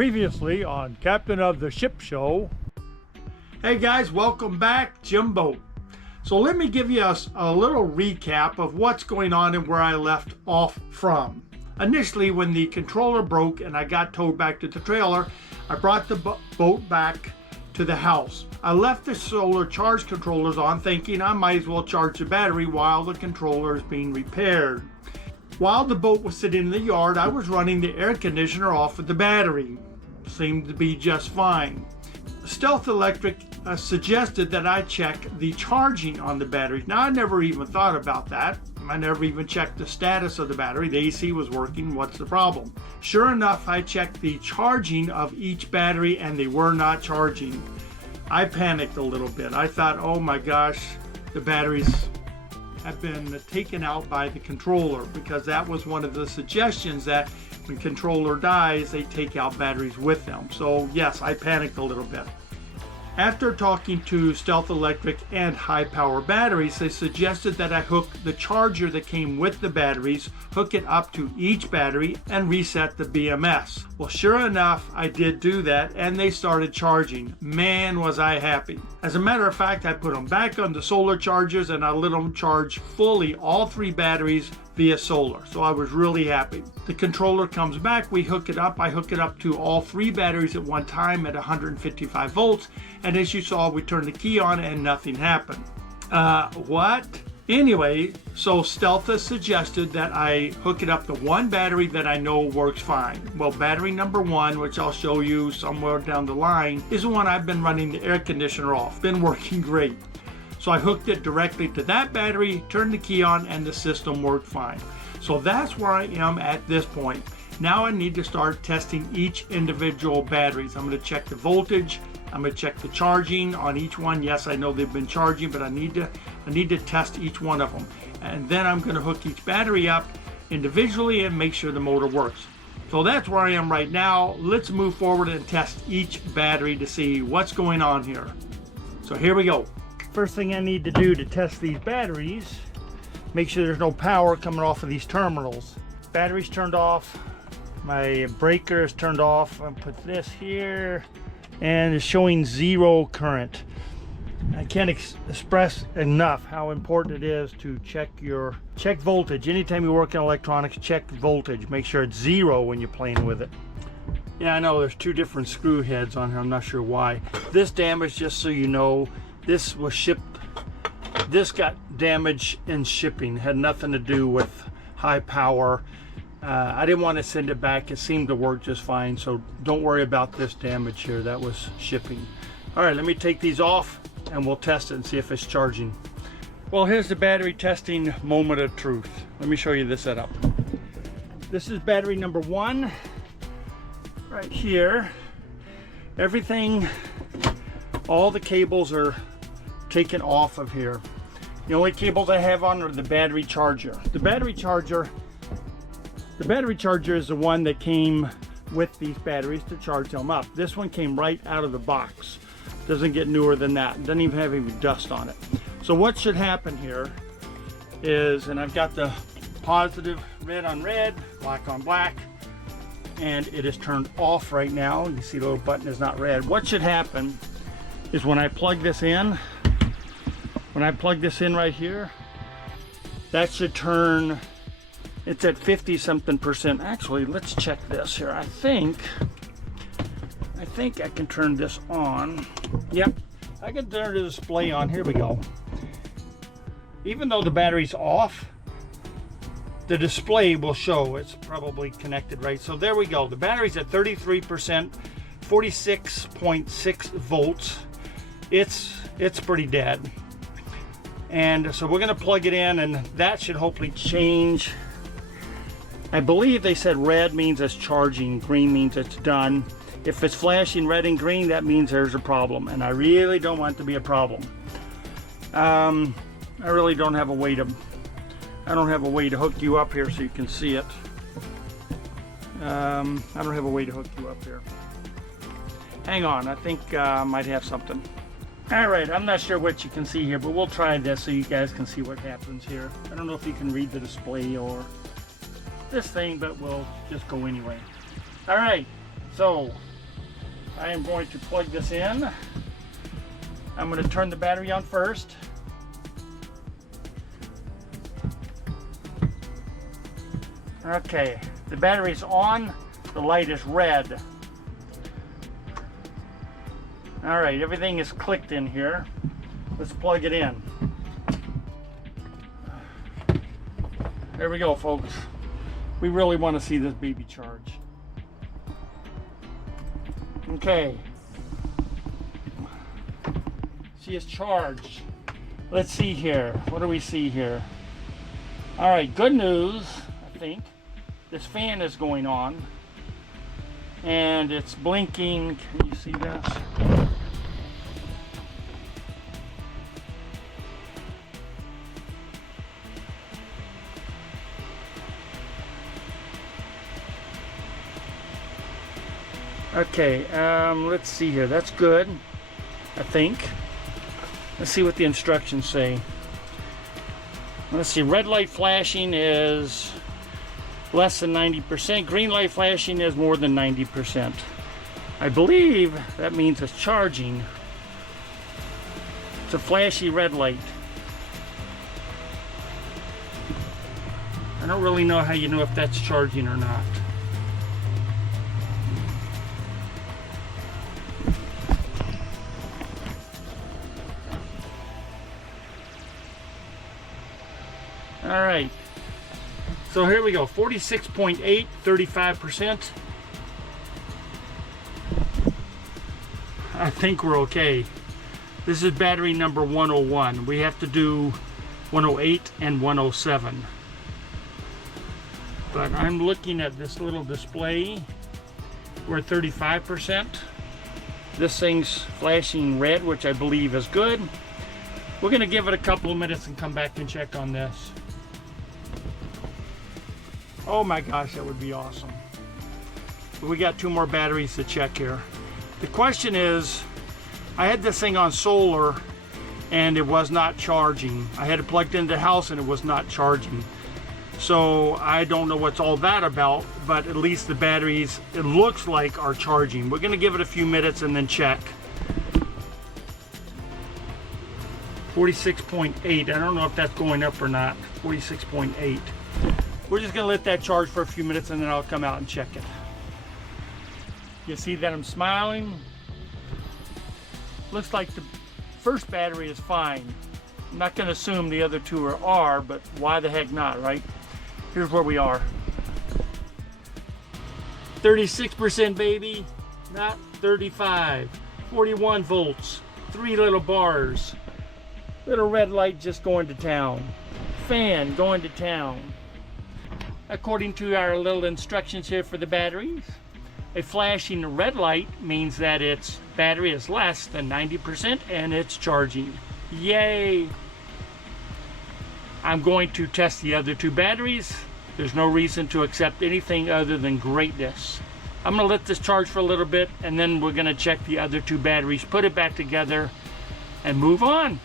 Previously on Captain of the Ship Show. Hey guys, welcome back, Jimbo. So let me give you a little recap of what's going on and where I left off from. Initially, when the controller broke and I got towed back to the trailer, I brought the boat back to the house. I left the solar charge controllers on, thinking I might as well charge the battery while the controller is being repaired. While the boat was sitting in the yard, I was running the air conditioner off with the battery. Seemed to be just fine. Stealth Electric suggested that I check the charging on the batteries. Now, I never even thought about that. I never even checked the status of the battery. The AC was working. What's the problem? Sure enough, I checked the charging of each battery and they were not charging. I panicked a little bit. I thought, oh my gosh, the batteries have been taken out by the controller, because that was one of the suggestions, that when controller dies, they take out batteries with them. So yes, I panicked a little bit. After talking to Stealth Electric and High Power Batteries, they suggested that I hook the charger that came with the batteries, hook it up to each battery, and reset the BMS. Well, sure enough, I did do that, and they started charging. Man, was I happy. As a matter of fact, I put them back on the solar chargers, and I let them charge fully all three batteries via solar. So I was really happy. The controller comes back, we hook it up. I hook it up to all three batteries at one time at 155 volts. And as you saw, we turned the key on and nothing happened. What? Anyway, so Stealth has suggested that I hook it up to one battery that I know works fine. Well, battery number one, which I'll show you somewhere down the line, is the one I've been running the air conditioner off. Been working great. So I hooked it directly to that battery, turned the key on, and the system worked fine. So that's where I am at this point. Now I need to start testing each individual batteries. I'm going to check the voltage. I'm going to check the charging on each one. Yes, I know they've been charging, but I need to test each one of them. And then I'm going to hook each battery up individually and make sure the motor works. So that's where I am right now. Let's move forward and test each battery to see what's going on here. So here we go. First thing I need to do to test these batteries, make sure there's no power coming off of these terminals. Batteries turned off, my breaker is turned off. I'll put this here, and it's showing 0 current. I can't express enough how important it is to check voltage. Anytime you work in electronics, check voltage. Make sure it's 0 when you're playing with it. Yeah, I know there's two different screw heads on here. I'm not sure why. This damage, just so you know, this was shipped. This got damaged in shipping. Had nothing to do with High Power. I didn't want to send it back. It seemed to work just fine, so don't worry about this damage here. That was shipping. All right, let me take these off and we'll test it and see if it's charging. Well, here's the battery testing moment of truth. Let me show you the setup. This is battery number one right here. Everything, all the cables are taken off of here. The only cables I have on are the battery charger. The battery charger is the one that came with these batteries to charge them up. This one came right out of the box. Doesn't get newer than that. Doesn't even have any dust on it. So what should happen here is, and I've got the positive red on red, black on black, and it is turned off right now. You see the little button is not red. What should happen is when I plug this in right here, that should turn, it's at 50 something percent. Actually, let's check this here. I think I can turn this on. Yep, I can turn the display on. Here we go. Even though the battery's off, the display will show it's probably connected right. So there we go. The battery's at 33%, 46.6 volts. It's pretty dead. And so we're going to plug it in, and that should hopefully change. I believe they said red means it's charging, green means it's done. If it's flashing red and green, that means there's a problem, and I really don't want it to be a problem. I really don't have a way to hook you up here so you can see it. I don't have a way to hook you up here. Hang on, I think I might have something. All right, I'm not sure what you can see here, but we'll try this so you guys can see what happens here. I don't know if you can read the display or this thing, but we'll just go anyway. All right, so I am going to plug this in. I'm going to turn the battery on first. Okay, the battery's on, the light is red. All right, everything is clicked in here. Let's plug it in. There we go, folks. We really want to see this baby charge. Okay. She is charged. Let's see here. What do we see here? All right, good news, I think. This fan is going on. And it's blinking. Can you see this? Okay, let's see here. That's good, I think. Let's see what the instructions say. Let's see, red light flashing is less than 90%. Green light flashing is more than 90%. I believe that means it's charging. It's a flashy red light. I don't really know how you know if that's charging or not. All right, so here we go, 46.8, 35%. I think we're okay. This is battery number 101. We have to do 108 and 107. But I'm looking at this little display. We're at 35%. This thing's flashing red, which I believe is good. We're gonna give it a couple of minutes and come back and check on this. Oh my gosh, that would be awesome. We got 2 more batteries to check here. The question is, I had this thing on solar and it was not charging. I had it plugged into the house and it was not charging. So I don't know what's all that about, but at least the batteries, it looks like, are charging. We're gonna give it a few minutes and then check. 46.8, I don't know if that's going up or not. 46.8. We're just gonna let that charge for a few minutes and then I'll come out and check it. You see that I'm smiling? Looks like the first battery is fine. I'm not gonna assume the other 2 are, but why the heck not, right? Here's where we are. 36% baby, not 35. 41 volts, 3 little bars. Little red light just going to town. Fan going to town. According to our little instructions here for the batteries, a flashing red light means that its battery is less than 90% and it's charging. Yay! I'm going to test the other 2 batteries. There's no reason to accept anything other than greatness. I'm gonna let this charge for a little bit and then we're gonna check the other 2 batteries, put it back together and move on.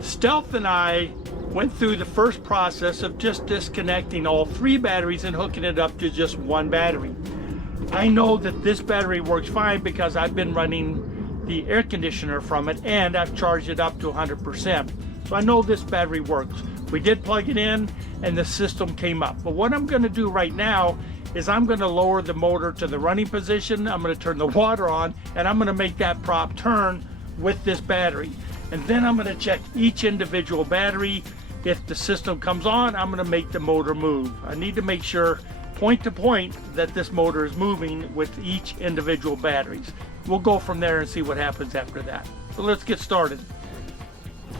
Stealth and I went through the first process of just disconnecting all 3 batteries and hooking it up to just 1 battery. I know that this battery works fine because I've been running the air conditioner from it and I've charged it up to 100%. So I know this battery works. We did plug it in and the system came up. But what I'm gonna do right now is I'm gonna lower the motor to the running position, I'm gonna turn the water on, and I'm gonna make that prop turn with this battery. And then I'm gonna check each individual battery. If the system comes on, I'm gonna make the motor move. I need to make sure point to point that this motor is moving with each individual batteries. We'll go from there and see what happens after that. So let's get started.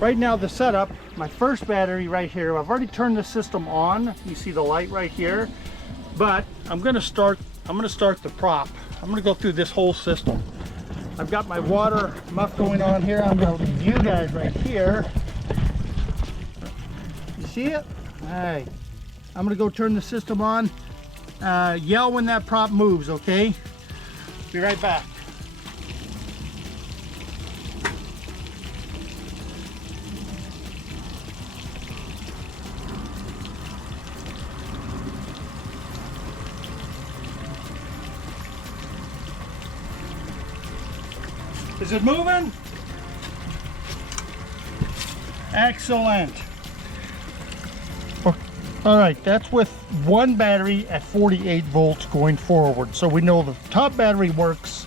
Right now the setup, my first battery right here, I've already turned the system on. You see the light right here, but I'm gonna start the prop. I'm gonna go through this whole system. I've got my water muff going on here. I'm gonna leave you guys right here. You see it? All right. I'm gonna go turn the system on. Yell when that prop moves, okay? Be right back. Is it moving? Excellent. All right, that's with one battery at 48 volts going forward. So we know the top battery works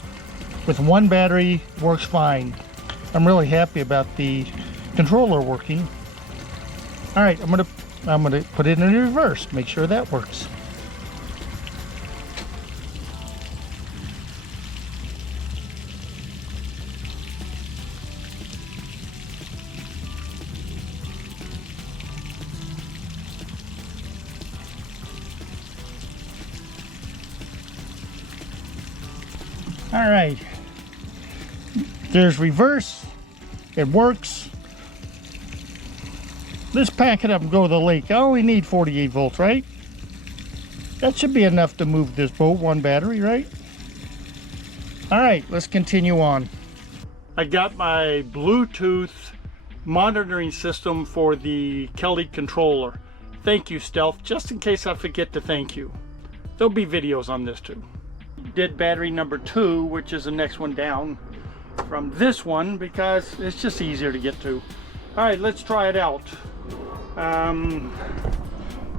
with one battery, works fine. I'm really happy about the controller working. All right, I'm gonna put it in reverse, make sure that works. All right, there's reverse, it works. Let's pack it up and go to the lake. I only need 48 volts, right? That should be enough to move this boat, one battery, right? All right, let's continue on. I got my Bluetooth monitoring system for the Kelly controller. Thank you, Stealth, just in case I forget to thank you. There'll be videos on this too. Did battery number 2, which is the next one down from this one because it's just easier to get to. All right, let's try it out.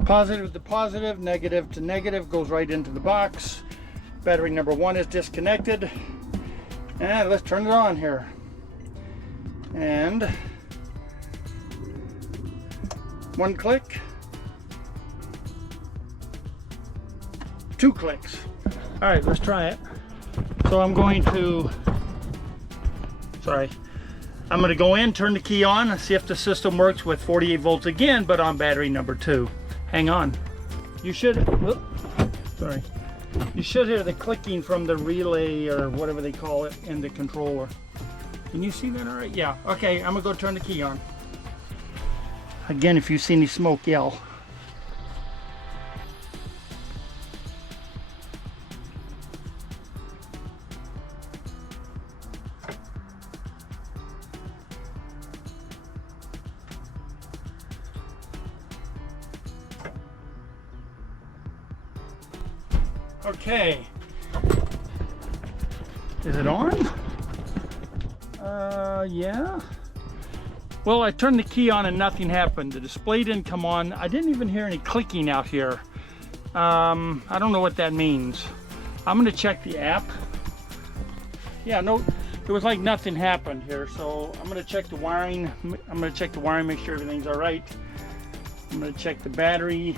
Positive to positive, negative to negative goes right into the box. Battery number 1 is disconnected. And let's turn it on here. And 1 click, 2 clicks. All right, let's try it. So I'm going to go in, turn the key on, and see if the system works with 48 volts again, but on battery number 2. Hang on. You should, you should hear the clicking from the relay or whatever they call it in the controller. Can you see that all right? Yeah, okay, I'm gonna go turn the key on. Again, if you see any smoke, yell. Okay. Is it on? Yeah. Well, I turned the key on and nothing happened. The display didn't come on. I didn't even hear any clicking out here. I don't know what that means. I'm gonna check the app. Yeah, no, it was like nothing happened here. So I'm gonna check the wiring. Make sure everything's all right. I'm gonna check the battery.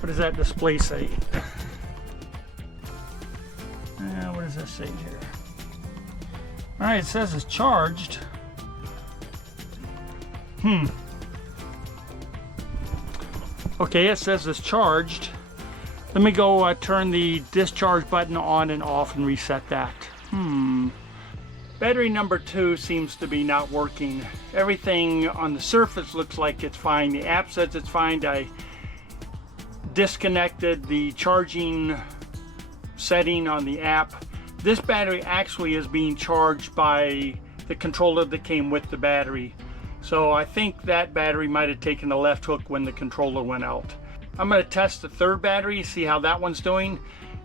What does that display say? What does this say here? All right, it says it's charged. Okay, it says it's charged. Let me go turn the discharge button on and off and reset that. Battery number 2 seems to be not working. Everything on the surface looks like it's fine. The app says it's fine. I disconnected the charging setting on the app. This battery actually is being charged by the controller that came with the battery. So I think that battery might have taken the left hook when the controller went out. I'm going to test the third battery, see how that one's doing,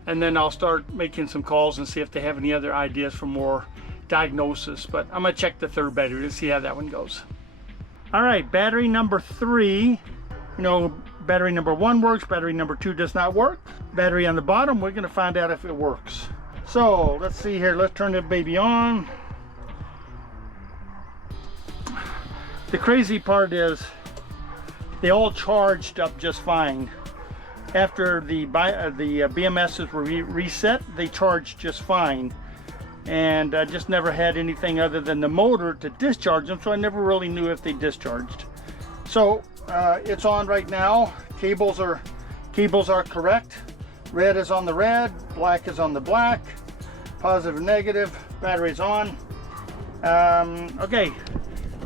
and then I'll start making some calls and see if they have any other ideas for more diagnosis. But I'm going to check the third battery to see how that one goes. All right, battery number 3. You know, battery number 1 works, battery number 2 does not work. Battery on the bottom, we're going to find out if it works. So let's see here, let's turn the baby on. The crazy part is they all charged up just fine. After the BMSs were reset, they charged just fine. And I just never had anything other than the motor to discharge them, so I never really knew if they discharged. So it's on right now. Cables are correct. Red is on the red, black is on the black. Positive, negative, battery's on. Okay,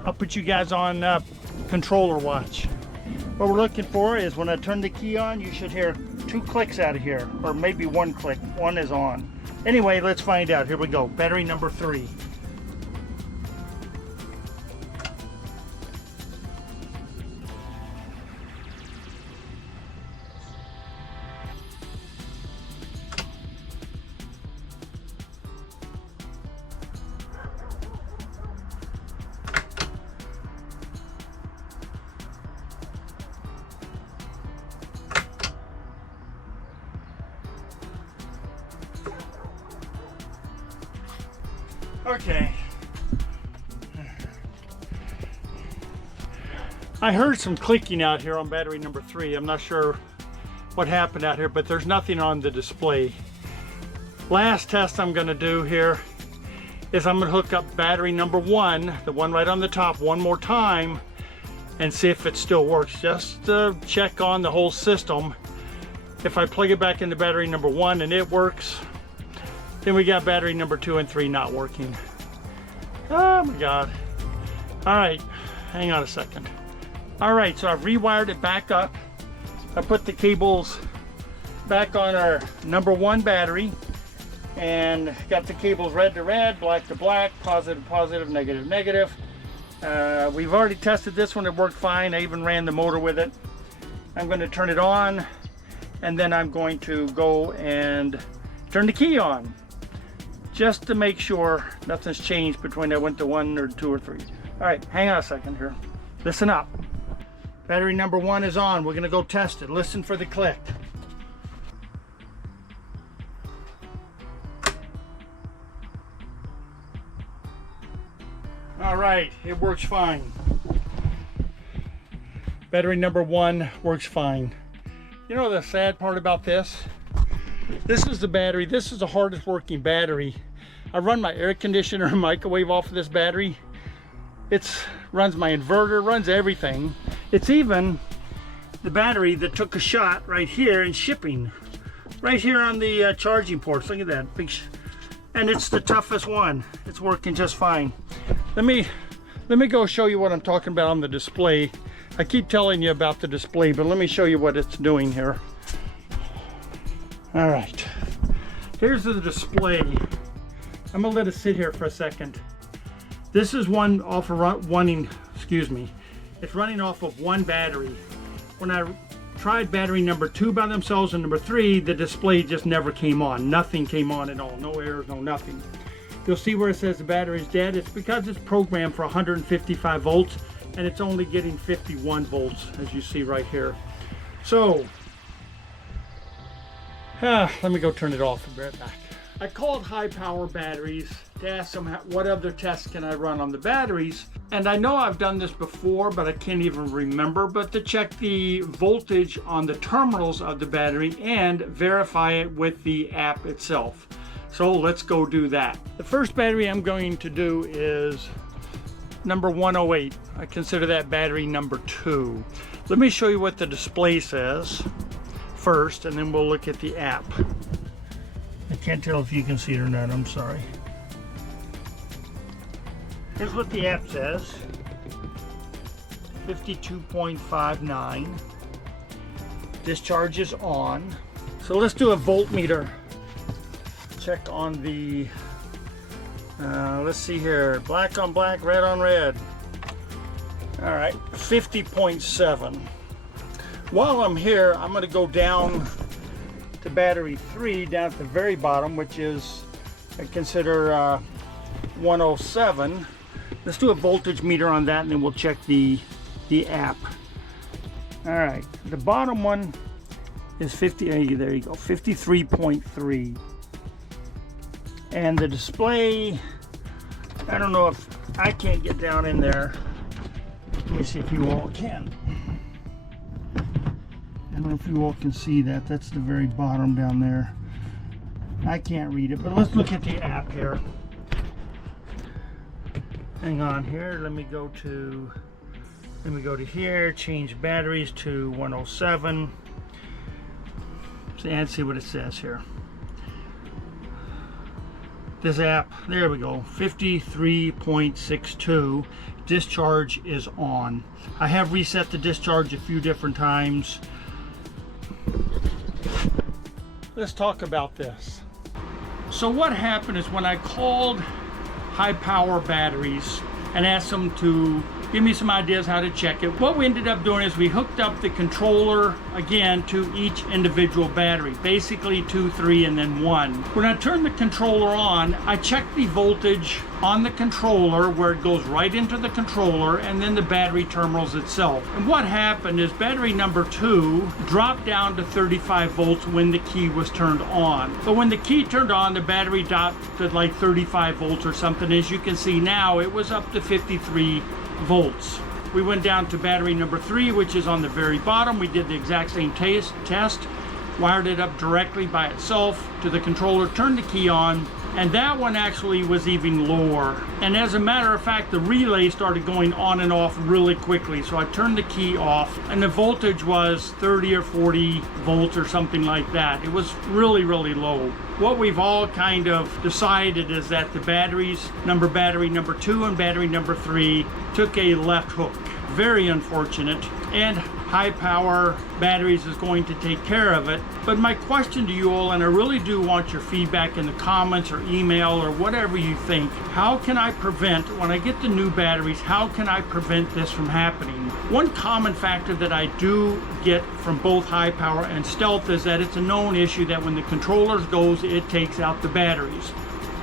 I'll put you guys on controller watch. What we're looking for is when I turn the key on, you should hear 2 clicks out of here, or maybe 1 click. 1 is on. Anyway, let's find out. Here we go. Battery number 3. Okay. I heard some clicking out here on battery number 3. I'm not sure what happened out here, but there's nothing on the display. Last test I'm going to do here is I'm going to hook up battery number 1, the one right on the top, one more time and see if it still works, just to check on the whole system. If I plug it back into battery number 1 and it works, then we got battery number 2 and 3 not working. Oh my God. All right, hang on a second. All right, so I've rewired it back up. I put the cables back on our number 1 battery and got the cables red to red, black to black, positive, positive, negative, negative. We've already tested this one, it worked fine. I even ran the motor with it. I'm going to turn it on and then I'm going to go and turn the key on just to make sure nothing's changed between I went to 1 or 2 or 3. All right, hang on a second here. Listen up. Battery number 1 is on. We're going to go test it. Listen for the click. All right, it works fine. Battery number 1 works fine. You know the sad part about this? This is the battery. This is the hardest working battery. I run my air conditioner and microwave off of this battery. It runs my inverter, runs everything. It's even the battery that took a shot right here in shipping. Right here on the charging ports. Look at that. Big and it's the toughest one. It's working just fine. Let me go show you what I'm talking about on the display. I keep telling you about the display, but let me show you what it's doing here. All right, here's the display. I'm gonna let it sit here for a second. This is one off of running, excuse me. It's running off of 1 battery. When I tried battery number 2 by themselves and number 3, the display just never came on. Nothing came on at all, no errors, no nothing. You'll see where it says the battery is dead. It's because it's programmed for 155 volts and it's only getting 51 volts, as you see right here. So, let me go turn it off and be right back. I called High Power Batteries to ask them what other tests can I run on the batteries. And I know I've done this before, but I can't even remember, but to check the voltage on the terminals of the battery and verify it with the app itself. So let's go do that. The first battery I'm going to do is number 108. I consider that battery number 2. Let me show you what the display says first, and then we'll look at the app. I can't tell if you can see it or not, I'm sorry. Here's what the app says. 52.59. Discharge is on. So let's do a voltmeter. Check on the, let's see here, black on black, red on red. All right, 50.7. While I'm here, I'm going to go down to battery 3, down at the very bottom, which is, I consider 107. Let's do a voltage meter on that, and then we'll check the app. All right, the bottom one is 50. There you go, 53.3. And the display, I don't know if I can't get down in there. Let me see if you all can. I don't know if you all can see that. That's the very bottom down there. I can't read it, but let's look at the app here. Hang on here. Let me go to here, change batteries to 107. And see what it says here. This app, there we go, 53.62. Discharge is on. I have reset the discharge a few different times. Let's talk about this. So what happened is when I called High Power Batteries and asked them to give me some ideas how to check it. What we ended up doing is we hooked up the controller again to each individual battery, basically 2, 3, and then 1. When I turn the controller on, I check the voltage on the controller where it goes right into the controller and then the battery terminals itself. And what happened is battery number 2 dropped down to 35 volts when the key was turned on. But when the key turned on, the battery dropped to like 35 volts or something. As you can see now, it was up to 53 volts. We went down to battery number 3, which is on the very bottom. We did the exact same test, wired it up directly by itself to the controller, turned the key on, and that one actually was even lower. And as a matter of fact, the relay started going on and off really quickly. So I turned the key off and the voltage was 30 or 40 volts or something like that. It was really, really low. What we've all kind of decided is that the battery number 2 and battery number 3 took a left hook. Very unfortunate. And high power batteries is going to take care of it. But my question to you all, and I really do want your feedback in the comments or email or whatever you think, how can I prevent, when I get the new batteries, how can I prevent this from happening? One common factor that I do get from both high power and stealth is that it's a known issue that when the controllers goes, it takes out the batteries.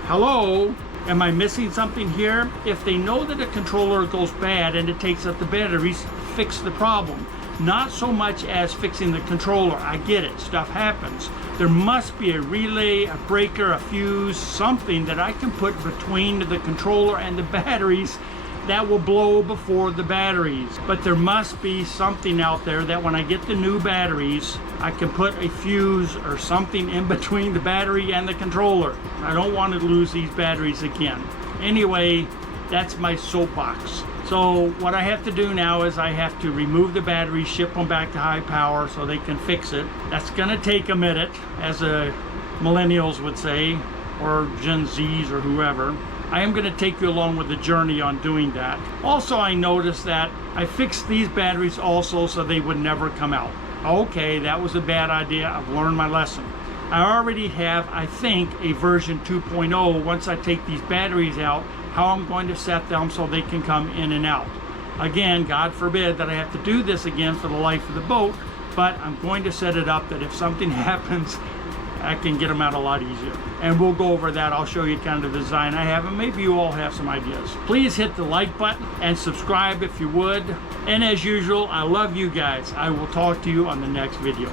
Hello? Am I missing something here? If they know that a controller goes bad and it takes out the batteries, fix the problem. Not so much as fixing the controller. I get it, stuff happens. There must be a relay, a breaker, a fuse, something that I can put between the controller and the batteries that will blow before the batteries. But there must be something out there that when I get the new batteries, I can put a fuse or something in between the battery and the controller. I don't want to lose these batteries again. Anyway, that's my soapbox. So what I have to do now is I have to remove the batteries, ship them back to high power so they can fix it. That's gonna take a minute, as the millennials would say, or Gen Zs or whoever. I am gonna take you along with the journey on doing that. Also, I noticed that I fixed these batteries also so they would never come out. Okay, that was a bad idea. I've learned my lesson. I already have, I think, a version 2.0 once I take these batteries out, how I'm going to set them so they can come in and out. Again, God forbid that I have to do this again for the life of the boat, but I'm going to set it up that if something happens, I can get them out a lot easier. And we'll go over that. I'll show you kind of the design I have, and maybe you all have some ideas. Please hit the like button and subscribe if you would. And as usual, I love you guys. I will talk to you on the next video.